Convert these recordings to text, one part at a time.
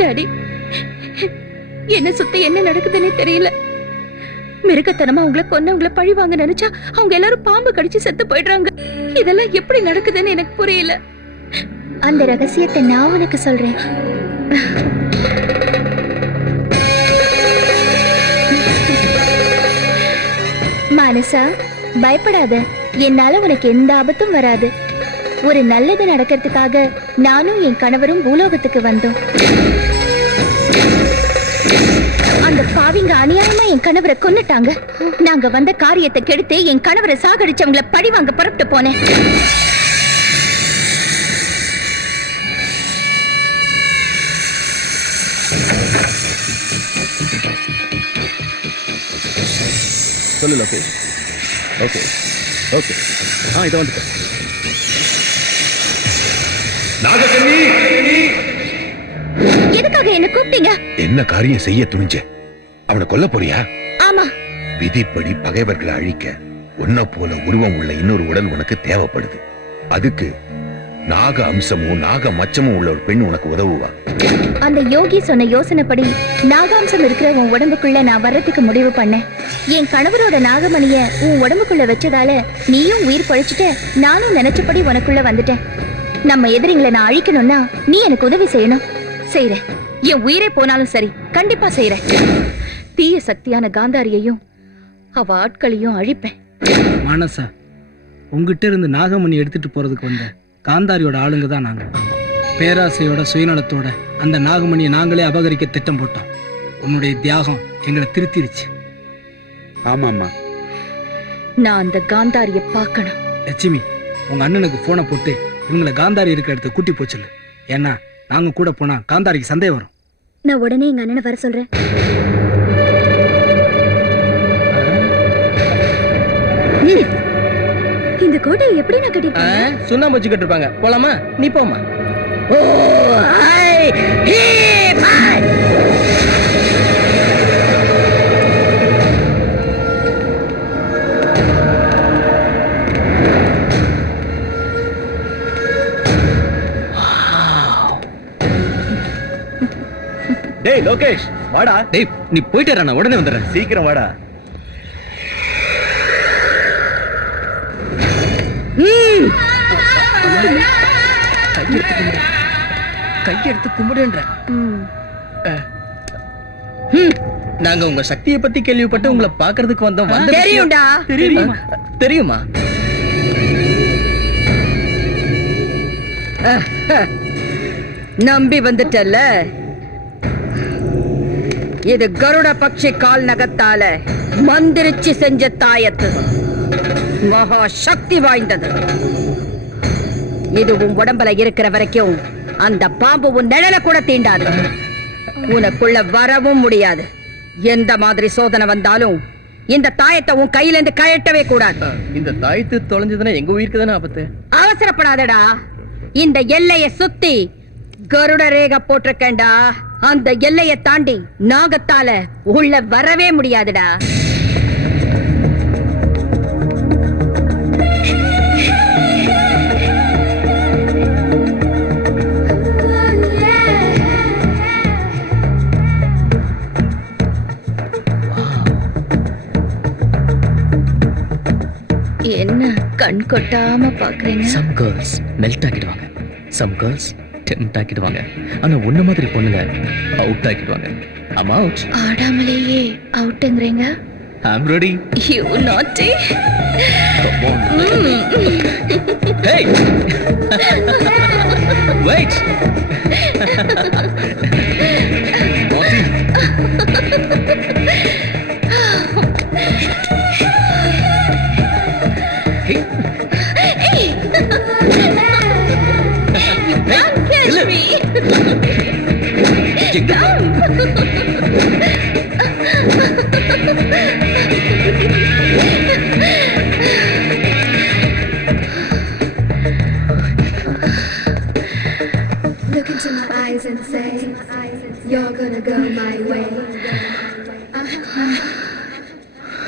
Daddy, என்ன சுத்தி என்ன நடக்குதுன்னே தெரியல. மிருகத்தனமா அவங்கள கொன்னவங்கள பழி வாங்க நினைச்சா அவங்க எல்லாரும் பாம்பு கடிச்சு செத்து போயிடுறாங்க. இதெல்லாம் எப்படி நடக்குதுன்னு எனக்கு புரியல. அந்த ரகசியத்தை நான் உனக்கு சொல்றேன். மானசா, பயப்படாத. என்னால உனக்கு எந்த ஆபத்தும் வராது. ஒரு நல்லது நடக்கிறதுக்காக நானும் என் கணவரும் பூலோகத்துக்கு வந்தோம். அந்த பாவிங்க அநியாயமா என் கணவரை கொன்னுட்டாங்க. நாங்க வந்த காரியத்தை கெடுத்து என் கணவரை சாகடிச்சவங்கள பழி வாங்க புறப்பட்டு போனேன். சொல்லு லோகேஷ். ஓகே ஓகே, இதை வந்துட்டேன். நாகக்கண்ணி, எதுக்காக என்ன கூப்பிட்டீங்க? என்ன காரியம் செய்ய துணிஞ்ச? அவனை கொல்ல போறியா? ஆமா. விதிப்படி பகைவர்களை அழிக்க உன்ன போல உருவம் உள்ள இன்னொரு உடல் உனக்கு தேவைப்படுது. அதுக்கு நாக அம்சமும் நாக மச்சமும் உள்ள ஒரு பெண் உனக்கு உதவுவா. அந்த யோகி சொன்ன யோசனைப்படி நாகாம்சம் இருக்கிற உன் உடம்புக்குள்ள நான் வர்றதுக்கு முடிவு பண்ணேன். என் கணவரோட நாகமணிய உன் உடம்புக்குள்ள வச்சதால நீயும் உயிர் பழிச்சுட்ட. நானும் நினைச்சபடி உனக்குள்ள வந்துட்டேன். நம்ம எதிரிங்களை நான் அழிக்கணும்னா நீ எனக்கு உதவி செய்யணும். செய்யறேன். என் உயிரே போனாலும் சரி, கண்டிப்பா செய்யறேன். தீய சக்தியான காந்தாரியையும் அவ ஆட்களையும் அழிப்பேன். மானசா, உங்ககிட்ட இருந்து நாகமணி எடுத்துட்டு போறதுக்கு வந்த காந்தாரியோட ஆளுங்க தான் நாங்க. பேராசையோட சுயநலத்தோட அந்த நாகமணியை நாங்களே அபகரிக்க திட்டம் போட்டோம். உன்னுடைய தியாகம் எங்களை திருத்திருச்சு. ஆமாம்மா, நான் அந்த காந்தாரிய பார்க்கணும். லட்சுமி, உங்க அண்ணனுக்கு போனை போட்டு இவங்களை காந்தாரி இருக்கிற இடத்த கூட்டி போச்சல. ஏன்னா நாங்க கூட போனா காந்தாரிக்கு சந்தேகம் வரும். நான் உடனே எங்க அண்ணனை வர சொல்றேன். இந்த கோட்டையை எப்படி நான் கட்டிருக்கேன்? சுண்ணாம்பு வச்சு கட்டிருப்பாங்க. போலாமா? நீ போமா. டேய் லோகேஷ், வாடா. டேய், நீ போயிட்டு நான் உடனே வந்துடுறேன். சீக்கிரம் வாடா. கையெடுத்து கும்பிடுன்ற. நாங்க உங்க சக்தியை பத்தி கேள்விப்பட்டு உங்களை பாக்குறதுக்கு வந்தோம். தெரியும்டா. தெரியுமா? நம்பி வந்துட்டல்ல. இது கருட பட்சி கால் நகத்தால மந்திரிச்சு செஞ்ச தாயத்து. மகா சக்தி வாய்ந்தது. இது உன் உடம்புல இருக்கிற வரைக்கும் அந்த பாம்பு உன் நிழல கூட தீண்டாது. உனக்குள்ள வரவும் முடியாது. எந்த மாதிரி சோதனை வந்தாலும் இந்த தாயத்தை உன் கையில இருந்து கழட்டவே கூடாது. இந்த தாயத்து தொலைஞ்சதுன்னா எங்க உயிருக்கு தானே ஆபத்து. அவசரப்படாதடா. இந்த எல்லைய சுத்தி கருட ரேகை போட்டிருக்கேன்டா. அந்த எல்லையை தாண்டி நாகத்தால உள்ள வரவே முடியாதுடா. என்ன கண் கொட்டாம பாக்குறீங்க? Some girls மெல்ட் ஆக்கிடுவாங்க. Some girls டெம்ப்ட் ஆக்கிடுவாங்க. ஆனா உன்ன மாதிரி பொண்ணுங்க அவுட் ஆக்கிடுவாங்க. I'm out. ஆடாமலேயே அவுட்ங்கறீங்க? I'm ready. You naughty. Come on. Hey. Wait. Naughty. Hey. Hey. You can't catch me. Come. Look into my eyes and say, you're gonna go my way.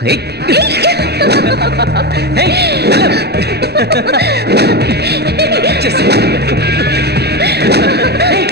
Hey. Hey. Just. Hey.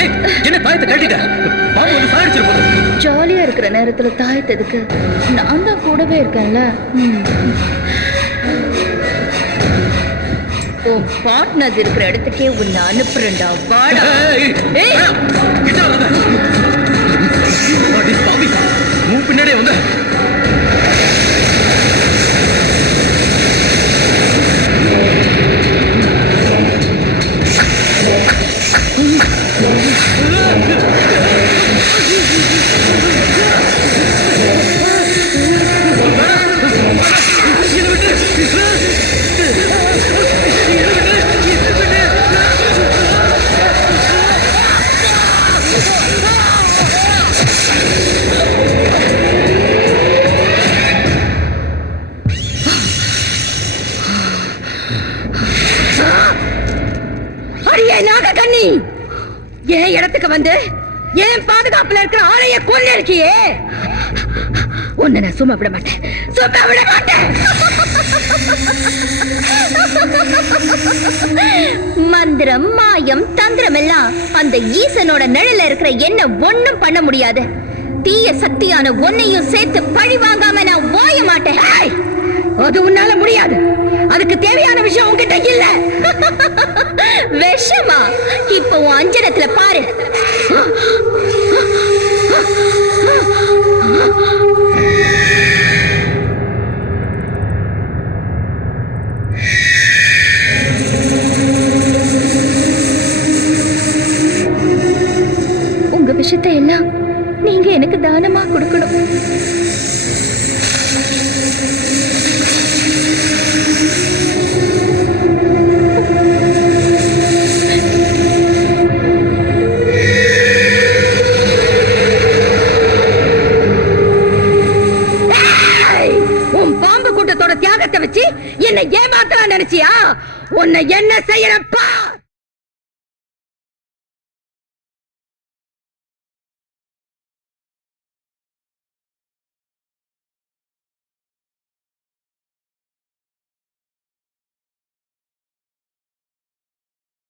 ஏய், என்ன தாயத்தை கட்டிட்ட? பாம்பு வந்து சாயடிச்சிரு போது. ஜாலியா இருக்கிற நேரத்துல தாயத்ததுக்கு நான் தான் கூடவே இருக்கேன்ல. உன் பார்ட்னர்ஸ் இருக்கிற இடத்துக்கே உன்னை அனுப்புறேன்டா. வாடா. ஏய், ஏய், கிட்ட வராத. அடி பாவி, உன் பின்னாடியே வந்து. அடியே நாகக்கண்ணி, என் இடத்துக்கு வந்து என் பாதுகாப்புல இருக்கிற ஆளைய கொண்டு இருக்கியே, உன்னை நான் சும்மா விட மாட்டேன், சும்மா விட மாட்டேன். மந்திரம் மாயம் தந்திரம் எல்லாம் அந்த ஈசனோட நிழல்ல இருக்கிற என்ன ஒண்ணும் பண்ண முடியாது. தீய சக்தியான ஒன்னையும் சேர்த்து பழி வாங்காம நான் ஓய மாட்டேன். ஏய், அது உன்னால முடியாது. அதுக்கு தேவையான விஷயம் உன்கிட்ட இல்ல. விஷமா? இப்ப உன் அஞ்சனத்துல பாரு. உங்க விஷயத்தை எல்லாம் நீங்க எனக்கு தானமா கொடுக்கணும். உன் பாம்பு கூட்டத்தோட தியாகத்தை வச்சு என்னை ஏமாத்தலாம் நினைச்சியா? உன்னை என்ன செய்யறப்பா?